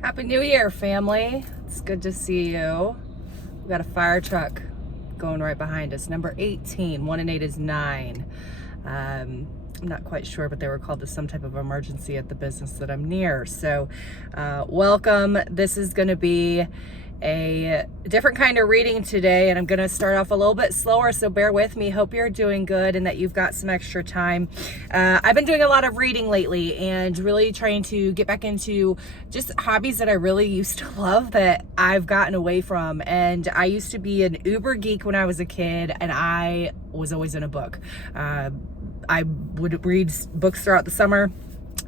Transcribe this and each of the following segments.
Happy New Year, family. It's good to see you. We got a fire truck going right behind us. Number 18, 1 and 8 is 9. I'm not quite sure, but they were called to some type of emergency at the business that I'm near. So welcome. This is going to be a different kind of reading today, and I'm going to start off a little bit slower, so bear with me. Hope you're doing good and that you've got some extra time. I've been doing a lot of reading lately and really trying to get back into just hobbies that I really used to love that I've gotten away from. And I used to be an uber geek when I was a kid, and I was always in a book. I would read books throughout the summer,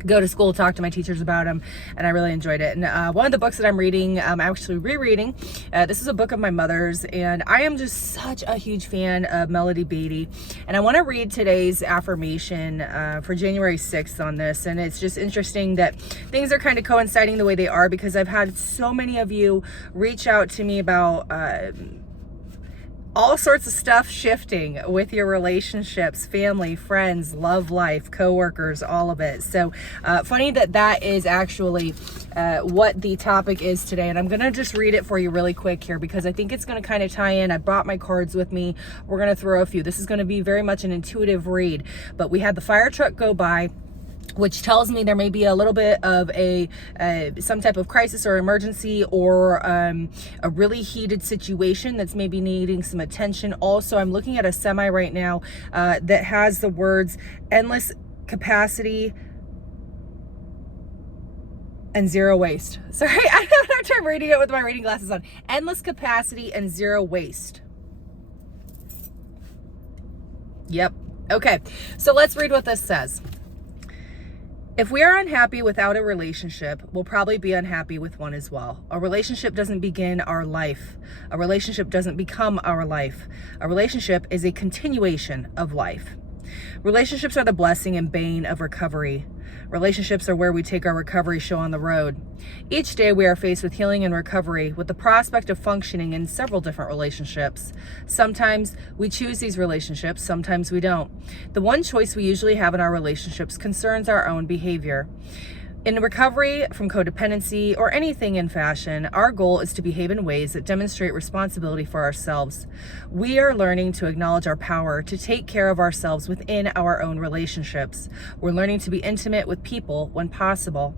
go to school, talk to my teachers about them, and I really enjoyed it. And one of the books that I'm reading, I'm actually rereading. This is a book of my mother's, and I am just such a huge fan of Melody Beattie. And I want to read today's affirmation for January 6th on this. And it's just interesting that things are kind of coinciding the way they are, because I've had so many of you reach out to me about all sorts of stuff shifting with your relationships, family, friends, love life, coworkers, all of it. So funny that is actually what the topic is today. And I'm going to just read it for you really quick here, because I think it's going to kind of tie in. I brought my cards with me. We're going to throw a few. This is going to be very much an intuitive read, but we had the fire truck go by, which tells me there may be a little bit of some type of crisis or emergency, or a really heated situation that's maybe needing some attention. Also, I'm looking at a semi right now that has the words endless capacity and zero waste. Sorry, I have a hard time reading it with my reading glasses on. Endless capacity and zero waste. Yep. Okay, so let's read what this says. If we are unhappy without a relationship, we'll probably be unhappy with one as well. A relationship doesn't begin our life. A relationship doesn't become our life. A relationship is a continuation of life. Relationships are the blessing and bane of recovery. Relationships are where we take our recovery show on the road. Each day we are faced with healing and recovery, with the prospect of functioning in several different relationships. Sometimes we choose these relationships, sometimes we don't. The one choice we usually have in our relationships concerns our own behavior. In recovery from codependency or anything in fashion, our goal is to behave in ways that demonstrate responsibility for ourselves. We are learning to acknowledge our power to take care of ourselves within our own relationships. We're learning to be intimate with people when possible.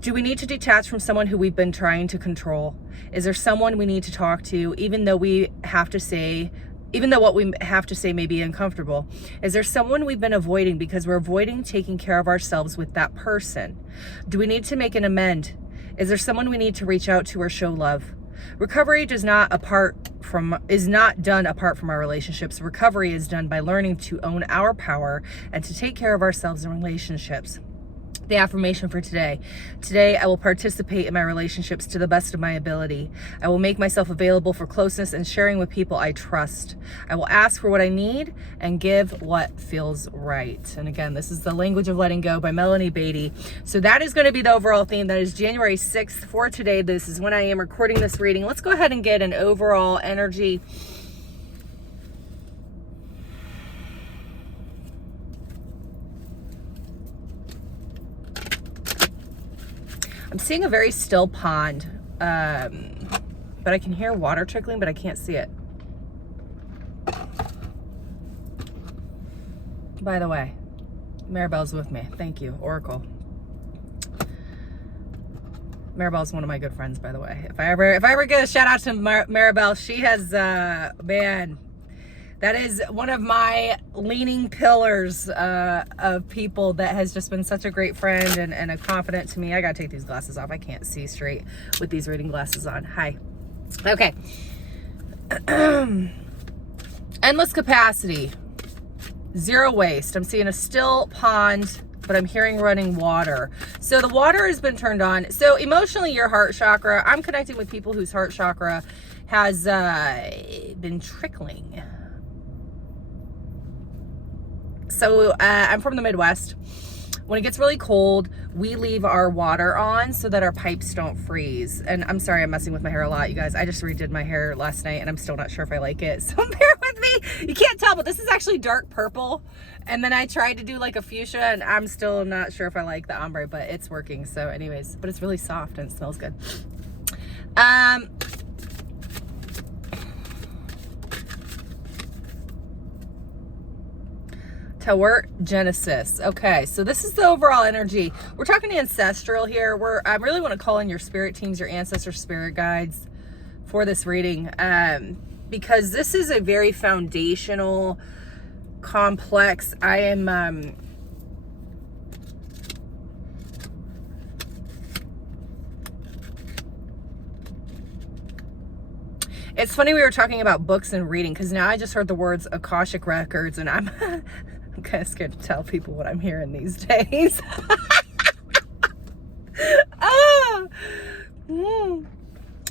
Do we need to detach from someone who we've been trying to control? Is there someone we need to talk to, even though what we have to say may be uncomfortable? Is there someone we've been avoiding because we're avoiding taking care of ourselves with that person? Do we need to make an amend? Is there someone we need to reach out to or show love? Recovery is not done apart from our relationships. Recovery is done by learning to own our power and to take care of ourselves in relationships. The affirmation for today. Today, I will participate in my relationships to the best of my ability. I will make myself available for closeness and sharing with people I trust. I will ask for what I need and give what feels right. And again, this is The Language of Letting Go by Melody Beattie. So that is going to be the overall theme. That is January 6th for today. This is when I am recording this reading. Let's go ahead and get an overall energy. I'm seeing a very still pond, but I can hear water trickling, but I can't see it. By the way, Maribel's with me. Thank you, Oracle. Maribel's one of my good friends, by the way. If I ever get a shout out to Maribel, she has, man, that is one of my leaning pillars of people that has just been such a great friend and a confidant to me. I gotta take these glasses off. I can't see straight with these reading glasses on. Hi. Okay. Endless capacity. Zero waste. I'm seeing a still pond, but I'm hearing running water. So the water has been turned on. So emotionally, your heart chakra, I'm connecting with people whose heart chakra has been trickling. So I'm from the Midwest. when it gets really cold, we leave our water on so that our pipes don't freeze. And I'm sorry, I'm messing with my hair a lot, you guys. I just redid my hair last night and I'm still not sure if I like it. So bear with me. You can't tell, but this is actually dark purple. And then I tried to do like a fuchsia and I'm still not sure if I like the ombre, but it's working. So anyways, but it's really soft and it smells good. Tower Genesis. Okay, so this is the overall energy. We're talking ancestral here. I really want to call in your spirit teams, your ancestor spirit guides for this reading, because this is a very foundational, complex. I am it's funny we were talking about books and reading, because now I just heard the words Akashic Records and I'm I'm kind of scared to tell people what I'm hearing these days.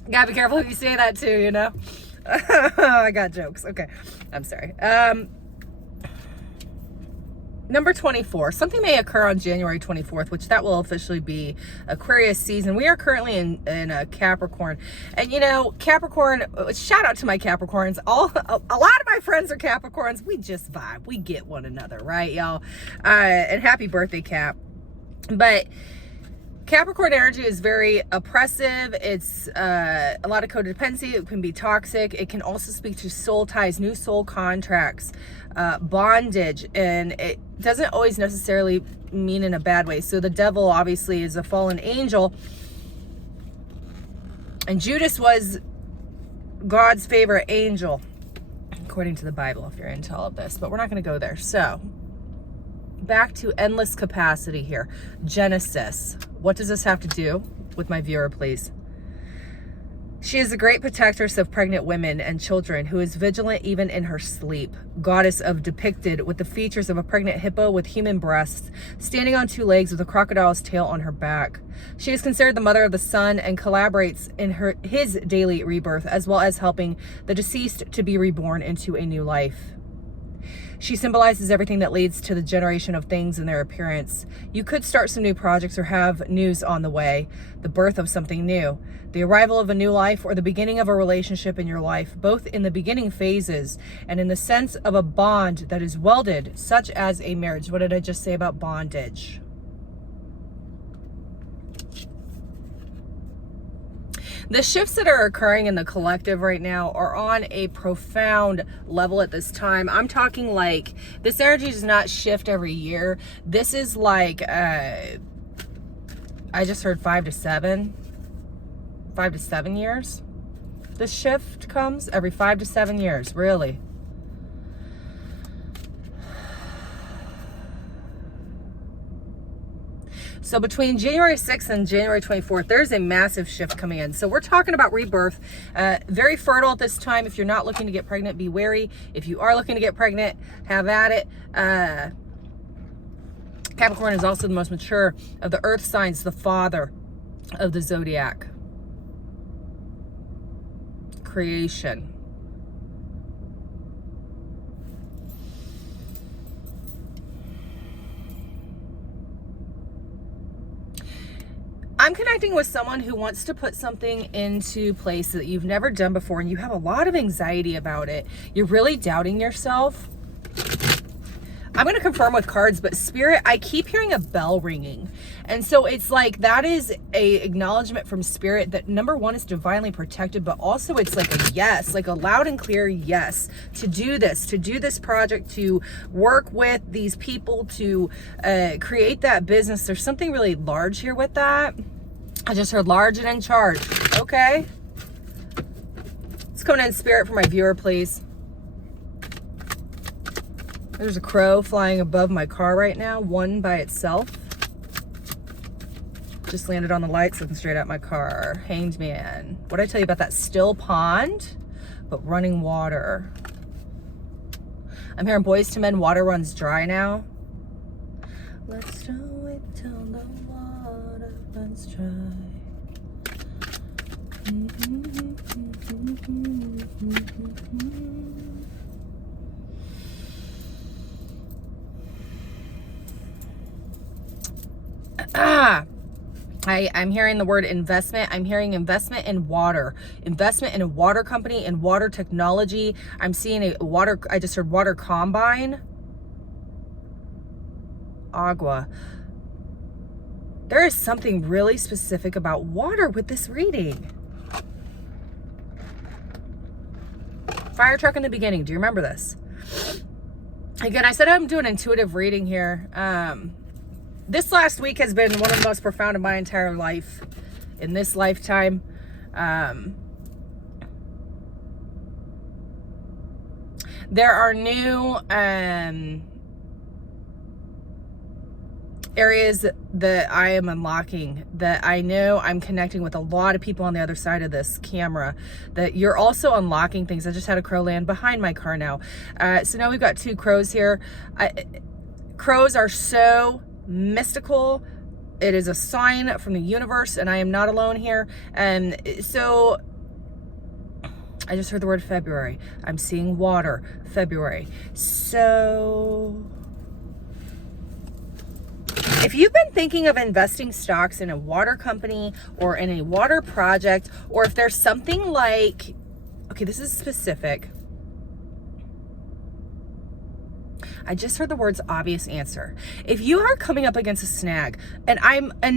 Gotta be careful if you say that too, you know. I got jokes. Okay, I'm sorry. Number 24, something may occur on January 24th, which that will officially be Aquarius season. We are currently in a Capricorn. And you know, Capricorn, shout out to my Capricorns. A lot of my friends are Capricorns. We just vibe. We get one another, right, y'all? And happy birthday, Cap. But Capricorn energy is very oppressive. It's a lot of codependency. It can be toxic. It can also speak to soul ties, new soul contracts, bondage, and it doesn't always necessarily mean in a bad way. So the devil obviously is a fallen angel, and Judas was God's favorite angel, according to the Bible, if you're into all of this, but we're not going to go there. So back to endless capacity here. Genesis. What does this have to do with my viewer, please? She is a great protectress of pregnant women and children who is vigilant even in her sleep. Goddess of depicted with the features of a pregnant hippo with human breasts, standing on two legs with a crocodile's tail on her back. She is considered the mother of the sun and collaborates in his daily rebirth, as well as helping the deceased to be reborn into a new life. She symbolizes everything that leads to the generation of things and their appearance. You could start some new projects or have news on the way, the birth of something new, the arrival of a new life, or the beginning of a relationship in your life, both in the beginning phases and in the sense of a bond that is welded, such as a marriage. What did I just say about bondage? The shifts that are occurring in the collective right now are on a profound level at this time. I'm talking like this energy does not shift every year. This is like, I just heard 5 to 7 years. This shift comes every 5 to 7 years, really. So between January 6th and January 24th, there's a massive shift coming in. So we're talking about rebirth. Very fertile at this time. If you're not looking to get pregnant, be wary. If you are looking to get pregnant, have at it. Capricorn is also the most mature of the earth signs, the father of the zodiac. Creation. I'm connecting with someone who wants to put something into place that you've never done before, and you have a lot of anxiety about it. You're really doubting yourself. I'm going to confirm with cards, but Spirit, I keep hearing a bell ringing. And so it's like that is a acknowledgement from Spirit that number one is divinely protected, but also it's like a yes, like a loud and clear yes to do this project, to work with these people, to create that business. There's something really large here with that. I just heard large and in charge. Okay. Let's come in Spirit for my viewer, please. There's a crow flying above my car right now, one by itself. Just landed on the lights looking straight at my car. Hanged man. What did I tell you about that still pond? But running water. I'm hearing Boys to Men, water runs dry now. Let's do it till the water runs dry. I'm hearing the word investment. I'm hearing investment in water, investment in a water company, in water technology. I'm seeing I just heard water combine. Agua. There is something really specific about water with this reading. Fire truck in the beginning. Do you remember this? Again, I said I'm doing intuitive reading here. This last week has been one of the most profound of my entire life in this lifetime. There are new areas that I am unlocking, that I know I'm connecting with a lot of people on the other side of this camera, that you're also unlocking things. I just had a crow land behind my car now. So now we've got 2 crows here. Crows are so mystical. It is a sign from the universe, and I am not alone here. And so I just heard the word February. I'm seeing water, February. So if you've been thinking of investing stocks in a water company or in a water project, or if there's something like, okay, this is specific. I just heard the words obvious answer. If you are coming up against a snag, and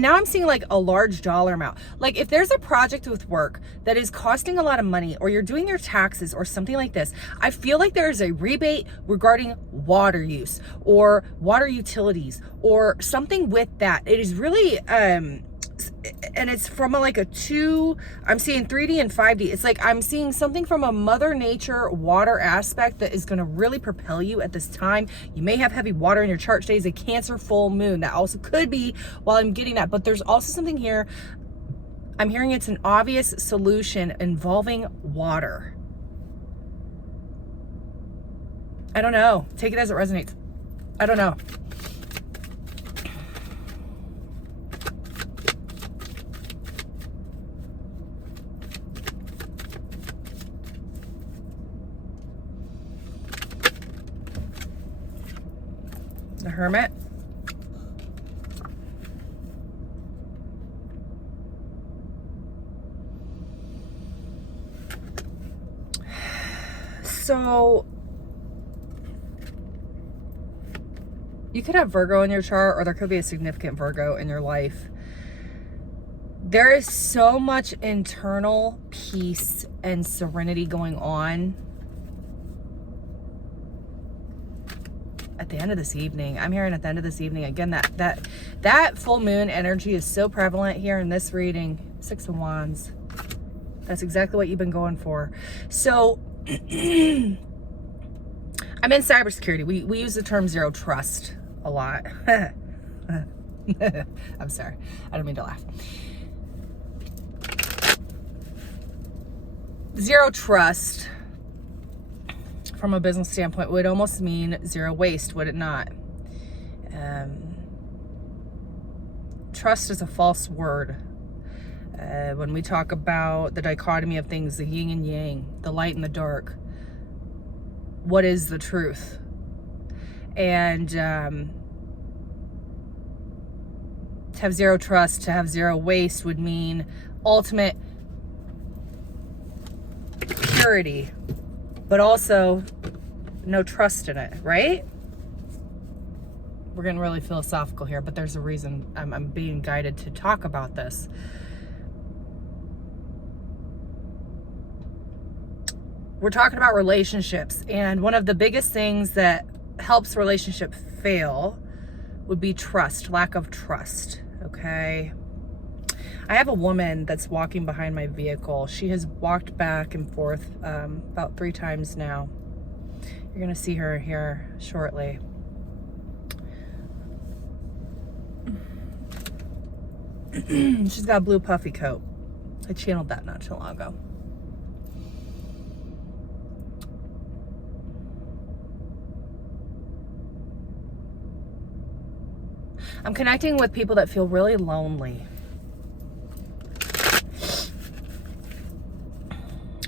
now I'm seeing like a large dollar amount, like if there's a project with work that is costing a lot of money, or you're doing your taxes or something like this, I feel like there is a rebate regarding water use or water utilities or something with that. It is really, and it's from like a 2, I'm seeing 3D and 5D. It's like I'm seeing something from a Mother Nature water aspect that is going to really propel you at this time. You may have heavy water in your chart. Today is a Cancer full moon. That also could be while I'm getting that. But there's also something here. I'm hearing it's an obvious solution involving water. I don't know. Take it as it resonates. I don't know. The Hermit. So you could have Virgo in your chart, or there could be a significant Virgo in your life. There is so much internal peace and serenity going on at the end of this evening. I'm hearing at the end of this evening. Again, that full moon energy is so prevalent here in this reading. 6 of Wands. That's exactly what you've been going for. So I'm in cybersecurity. We use the term zero trust a lot. I'm sorry. I don't mean to laugh. Zero trust from a business standpoint would almost mean zero waste, would it not? Trust is a false word. When we talk about the dichotomy of things, the yin and yang, the light and the dark, what is the truth? And to have zero trust, to have zero waste would mean ultimate purity, but also no trust in it, right? We're getting really philosophical here, but there's a reason I'm being guided to talk about this. We're talking about relationships, and one of the biggest things that helps relationship fail would be trust, lack of trust, okay? I have a woman that's walking behind my vehicle. She has walked back and forth about 3 times now. You're gonna see her here shortly. She's got a blue puffy coat. I channeled that not too long ago. I'm connecting with people that feel really lonely.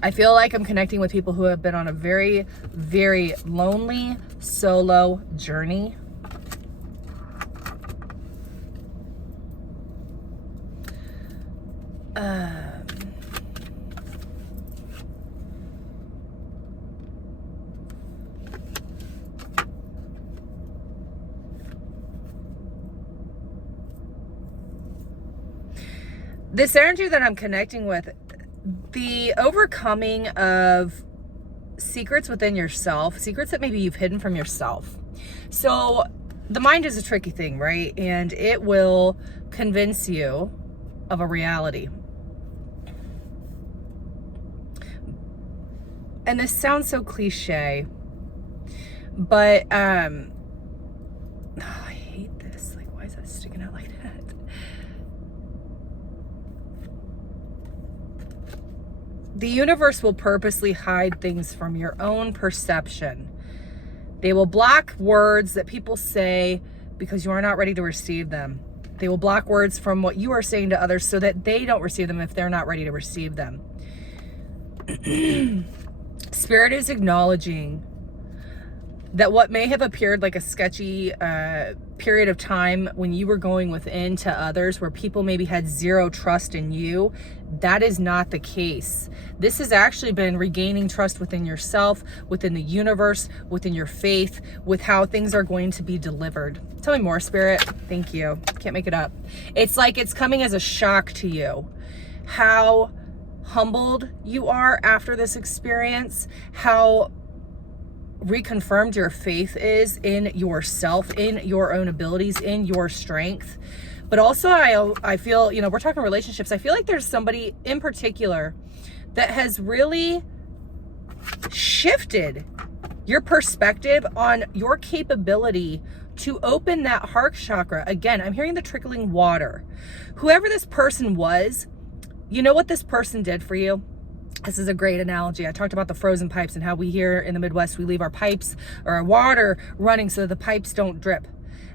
I feel like I'm connecting with people who have been on a very, very lonely solo journey. This energy that I'm connecting with, the overcoming of secrets within yourself, secrets that maybe you've hidden from yourself. So the mind is a tricky thing, right? And it will convince you of a reality. And this sounds so cliche, but oh, I hate this. Like, why is that sticking out like that? The universe will purposely hide things from your own perception. They will block words that people say because you are not ready to receive them. They will block words from what you are saying to others so that they don't receive them if they're not ready to receive them. Spirit is acknowledging that what may have appeared like a sketchy period of time when you were going within to others, where people maybe had zero trust in you, that is not the case. This has actually been regaining trust within yourself, within the universe, within your faith, with how things are going to be delivered. Tell me more, Spirit. Thank you. Can't make it up. It's like it's coming as a shock to you. How humbled you are after this experience, how reconfirmed your faith is in yourself, in your own abilities, in your strength. But also I feel, you know, we're talking relationships. I feel like there's somebody in particular that has really shifted your perspective on your capability to open that heart chakra. Again, I'm hearing the trickling water. Whoever this person was, you know what this person did for you? This is a great analogy. I talked about the frozen pipes and how we here in the Midwest, we leave our pipes or our water running so that the pipes don't drip.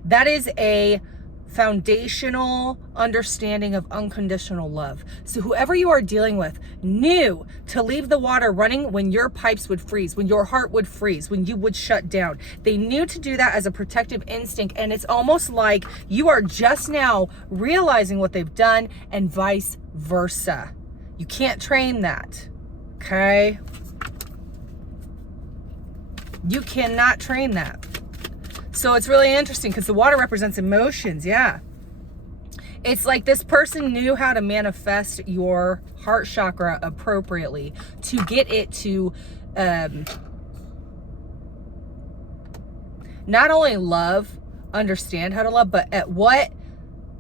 That is a foundational understanding of unconditional love. So whoever you are dealing with knew to leave the water running when your pipes would freeze, when your heart would freeze, when you would shut down. They knew to do that as a protective instinct. And it's almost like you are just now realizing what they've done, and vice versa. You can't train that. Okay? You cannot train that. So it's really interesting because the water represents emotions. Yeah. It's like this person knew how to manifest your heart chakra appropriately to get it to not only love, understand how to love, but at what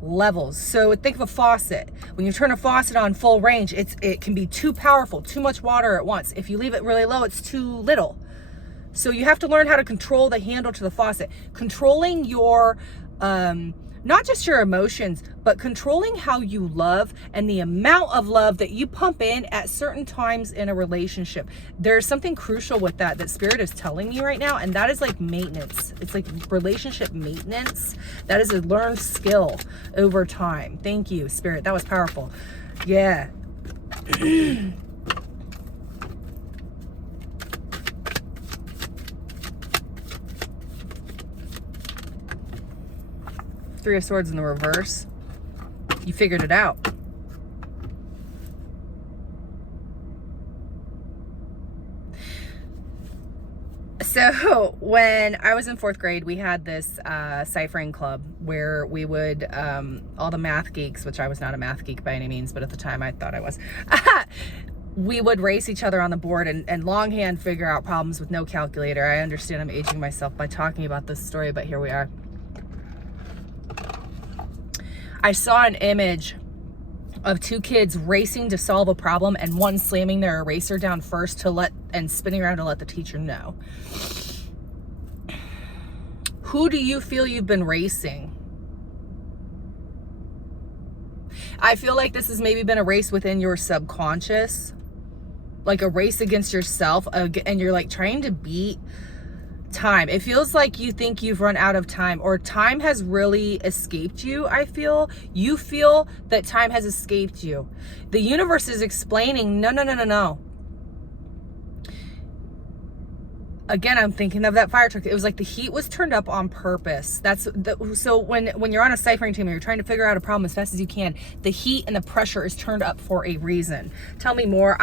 levels. So think of a faucet. When you turn a faucet on full range, it can be too powerful, too much water at once. If you leave it really low, it's too little. So you have to learn how to control the handle to the faucet, controlling your, not just your emotions, but controlling how you love and the amount of love that you pump in at certain times in a relationship. There's something crucial with that Spirit is telling you right now, and that is like maintenance. It's like relationship maintenance. That is a learned skill over time. Thank you, Spirit. That was powerful. Yeah. Three of Swords in the reverse. You figured it out. So when I was in 4th grade, we had this ciphering club where we would, all the math geeks, which I was not a math geek by any means, but at the time I thought I was, we would race each other on the board and longhand figure out problems with no calculator. I understand I'm aging myself by talking about this story, but here we are. I saw an image of two kids racing to solve a problem and one slamming their eraser down first and spinning around to let the teacher know. Who do you feel you've been racing? I feel like this has maybe been a race within your subconscious, like a race against yourself, and you're like trying to beat time. It feels like you think you've run out of time, or time has really escaped you. You feel that time has escaped you. The universe is explaining, no. again, I'm thinking of that fire truck. It was like the heat was turned up on purpose. So when you're on a ciphering team and you're trying to figure out a problem as fast as you can, the heat and the pressure is turned up for a reason. Tell me more.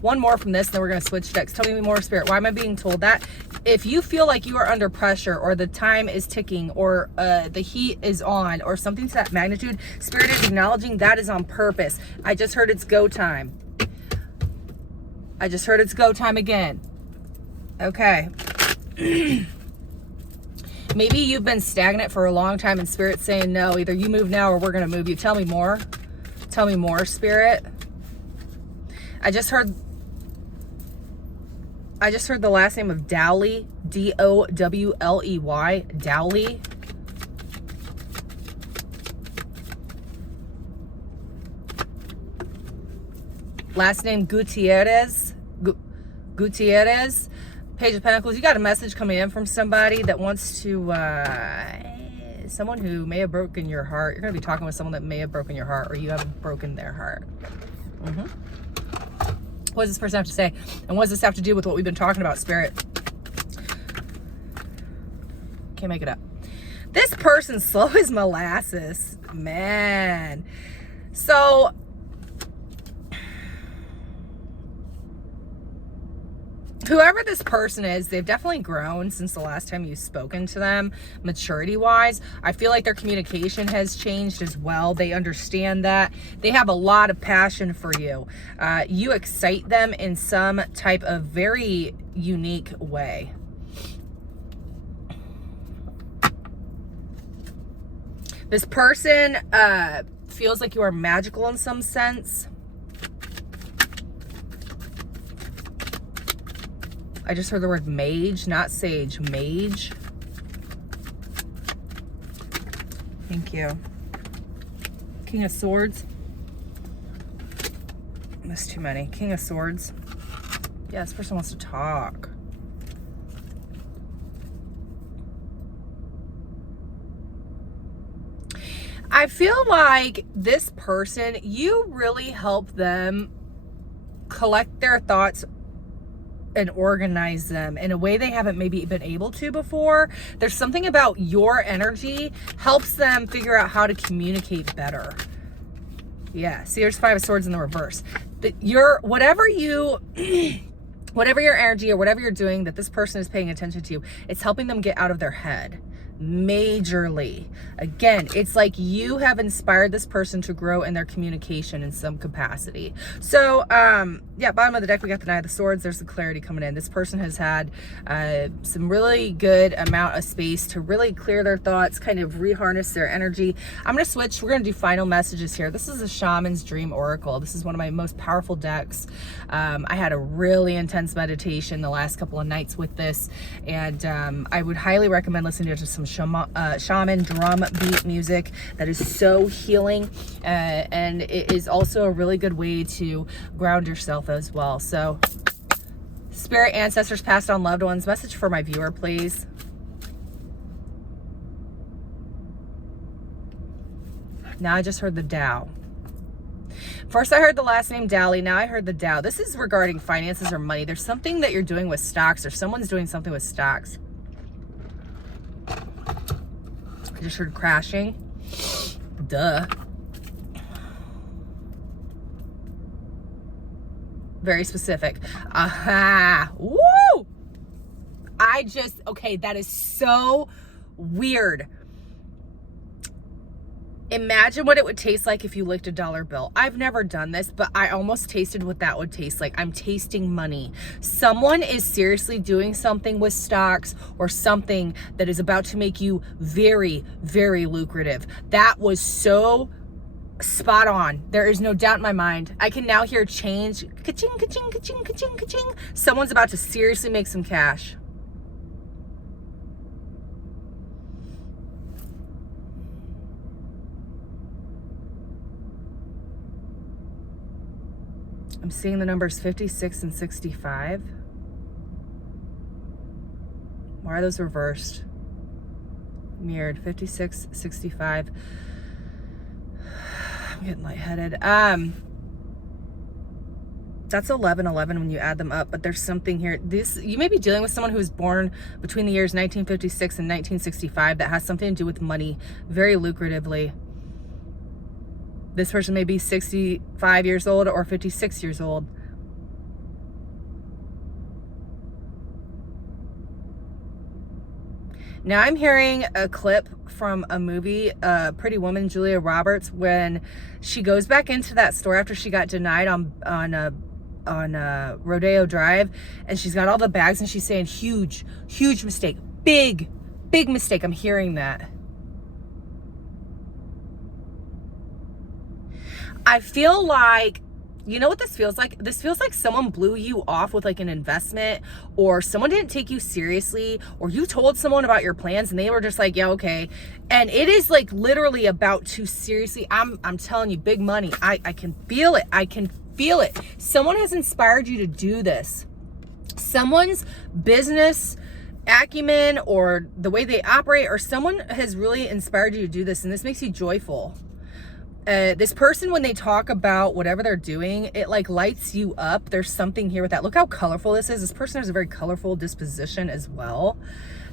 One more from this, and then we're gonna switch decks. Tell me more, Spirit. Why am I being told that? If you feel like you are under pressure, or the time is ticking, or the heat is on, or something to that magnitude, Spirit is acknowledging that is on purpose. I just heard it's go time. I just heard it's go time again. Okay. Maybe you've been stagnant for a long time and Spirit's saying no, either you move now or we're going to move you. Tell me more. Tell me more, Spirit. I just heard the last name of Dowley, D-O-W-L-E-Y, Dowley. Last name Gutierrez. Gutierrez. Page of Pentacles. You got a message coming in from somebody that wants to, someone who may have broken your heart. You're going to be talking with someone that may have broken your heart, or you have broken their heart. What does this person have to say? And what does this have to do with what we've been talking about, Spirit? Can't make it up. This person's slow as molasses. Man. So, whoever this person is, they've definitely grown since the last time you've spoken to them, maturity-wise. I feel like their communication has changed as well. They understand that. They have a lot of passion for you. You excite them in some type of very unique way. This person feels like you are magical in some sense. I just heard the word mage, not sage, mage. Thank you. King of Swords. That's too many. King of Swords. Yeah, this person wants to talk. I feel like this person, you really help them collect their thoughts and organize them in a way they haven't maybe been able to before. There's something about your energy helps them figure out how to communicate better. Yeah, see, there's Five of Swords in the reverse. Whatever your energy or whatever you're doing that this person is paying attention to, it's helping them get out of their head. Majorly. Again, it's like you have inspired this person to grow in their communication in some capacity. So, yeah, bottom of the deck, we got the Knight of the Swords. There's the clarity coming in. This person has had some really good amount of space to really clear their thoughts, kind of reharness their energy. I'm going to switch. We're going to do final messages here. This is a Shaman's Dream Oracle. This is one of my most powerful decks. I had a really intense meditation the last couple of nights with this, and I would highly recommend listening to some shaman drum beat music that is so healing, and it is also a really good way to ground yourself as well. So, spirit, ancestors, past on, loved ones, message for my viewer, please. Now I just heard the Tao. First I heard the last name Dowley, now I heard the Tao. This is regarding finances or money. There's something that you're doing with stocks, or someone's doing something with stocks. I just heard crashing. Duh. Very specific. Aha. Woo! Okay, that is so weird. Imagine what it would taste like if you licked a dollar bill. I've never done this, but I almost tasted what that would taste like. I'm tasting money. Someone is seriously doing something with stocks or something that is about to make you very, very lucrative. That was so spot on. There is no doubt in my mind. I can now hear change. Ka-ching, ka-ching, ka-ching, ka-ching, ka-ching. Someone's about to seriously make some cash. I'm seeing the numbers 56 and 65. Why are those reversed? Mirrored. 56, 65. I'm getting lightheaded. That's 1111 when you add them up, but there's something here. You may be dealing with someone who was born between the years 1956 and 1965 that has something to do with money very lucratively. This person may be 65 years old or 56 years old. Now I'm hearing a clip from a movie, Pretty Woman, Julia Roberts, when she goes back into that store after she got denied on Rodeo Drive, and she's got all the bags, and she's saying huge mistake, big mistake. I'm hearing that. I feel like, you know what this feels like? This feels like someone blew you off with like an investment, or someone didn't take you seriously, or you told someone about your plans and they were just like, yeah, okay. And it is like literally about to seriously, I'm telling you, big money. I can feel it. I can feel it. Someone has inspired you to do this. Someone's business acumen or the way they operate, or someone has really inspired you to do this, and this makes you joyful. This person, when they talk about whatever they're doing, it like lights you up. There's something here with that. Look how colorful this is. This person has a very colorful disposition as well.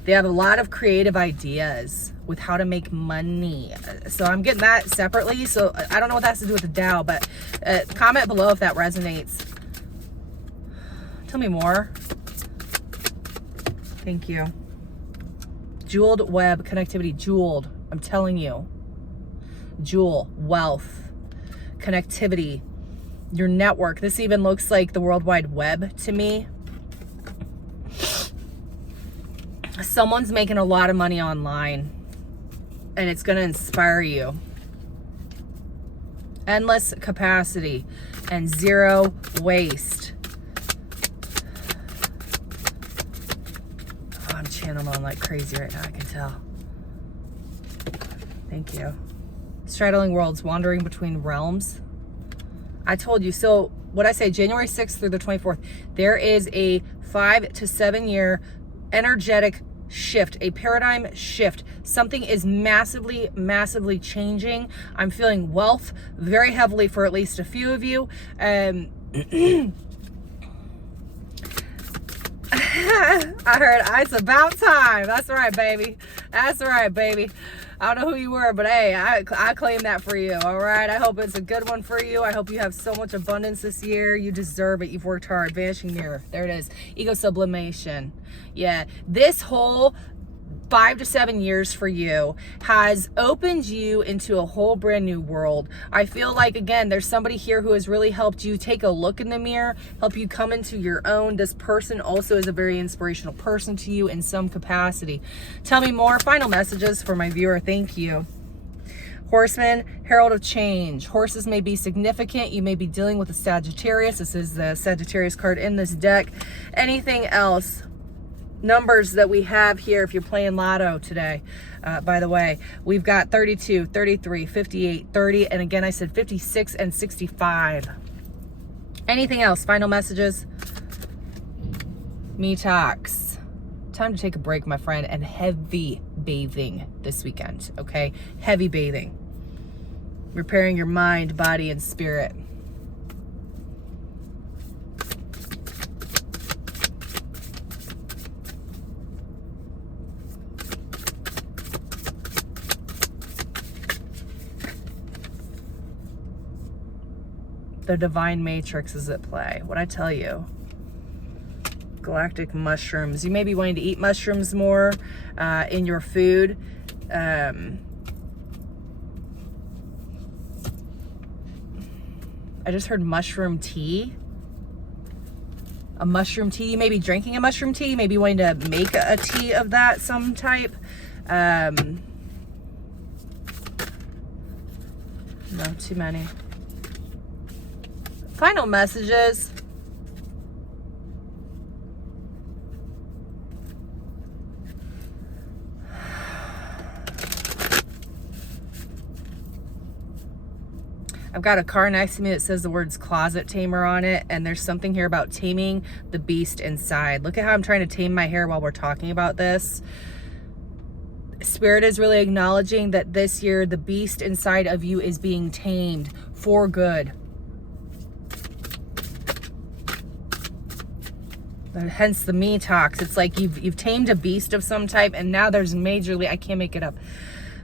They have a lot of creative ideas with how to make money. So I'm getting that separately. So I don't know what that has to do with the Tao, but comment below if that resonates. Tell me more. Thank you. Jeweled web connectivity. Jeweled. I'm telling you. Jewel, wealth, connectivity, your network. This even looks like the World Wide Web to me. Someone's making a lot of money online, and it's going to inspire you. Endless capacity and zero waste. Oh, I'm channeling like crazy right now, I can tell. Thank you. Straddling worlds, wandering between realms. I told you. So what I say, January 6th through the 24th, there is a 5 to 7 year energetic shift, a paradigm shift. Something is massively changing. I'm feeling wealth very heavily for at least a few of you. I heard it's about time. That's right, baby. That's right, baby. I don't know who you were, but hey, I claim that for you, all right? I hope it's a good one for you. I hope you have so much abundance this year. You deserve it. You've worked hard. Vanishing mirror. There it is. Ego sublimation. Yeah. This whole 5 to 7 years for you has opened you into a whole brand new world. I feel like, again, there's somebody here who has really helped you take a look in the mirror, help you come into your own. This person also is a very inspirational person to you in some capacity. Tell me more. Final messages for my viewer. Thank you. Horseman, herald of change. Horses may be significant. You may be dealing with a Sagittarius. This is the Sagittarius card in this deck. Anything else? Numbers that we have here if you're playing lotto today, by the way, we've got 32, 33, 58, 30, and again I said 56 and 65. Anything else? Final messages? Me talks. Time to take a break, my friend, and heavy bathing this weekend, okay? Heavy bathing. Repairing your mind, body, and spirit. The divine matrix is at play. What I tell you. Galactic mushrooms. You may be wanting to eat mushrooms more in your food. I just heard mushroom tea. A mushroom tea. You may be drinking a mushroom tea. You may be wanting to make a tea of that some type. No, too many. Final messages. I've got a car next to me that says the words closet tamer on it, and there's something here about taming the beast inside. Look at how I'm trying to tame my hair while we're talking about this. Spirit is really acknowledging that this year the beast inside of you is being tamed for good. hence the me talks. It's like you've tamed a beast of some type, and now there's majorly, I can't make it up,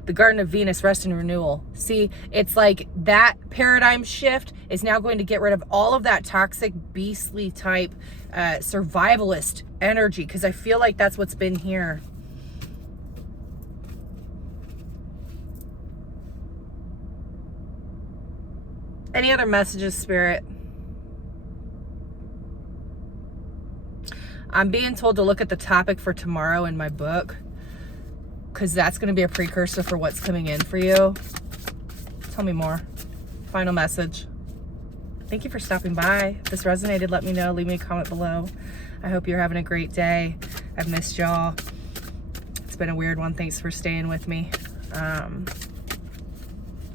the Garden of Venus, rest and renewal. See, it's like that paradigm shift is now going to get rid of all of that toxic, beastly type, survivalist energy, because I feel like that's what's been here. Any other messages, Spirit? I'm being told to look at the topic for tomorrow in my book, because that's going to be a precursor for what's coming in for you. Tell me more. Final message. Thank you for stopping by. If this resonated, let me know. Leave me a comment below. I hope you're having a great day. I've missed y'all. It's been a weird one. Thanks for staying with me.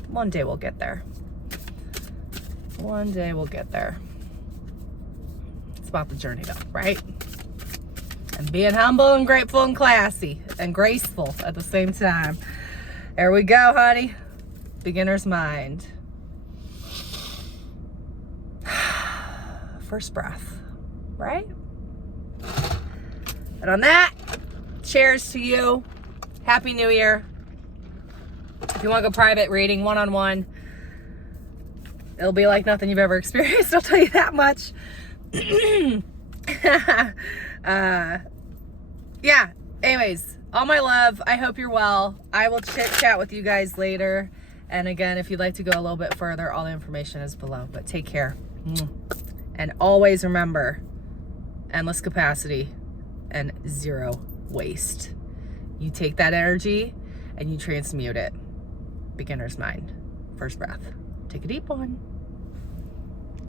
One day we'll get there. One day we'll get there. It's about the journey though, right? And being humble and grateful and classy and graceful at the same time. There we go, honey. Beginner's mind. First breath, right? And on that, cheers to you. Happy New Year. If you want to go private reading, one-on-one, it'll be like nothing you've ever experienced, I'll tell you that much. Yeah, anyways, all my love. I hope you're well. I will chit chat with you guys later. And again, if you'd like to go a little bit further, all the information is below. But take care. And always remember, endless capacity and zero waste. You take that energy and you transmute it. Beginner's mind. First breath. Take a deep one.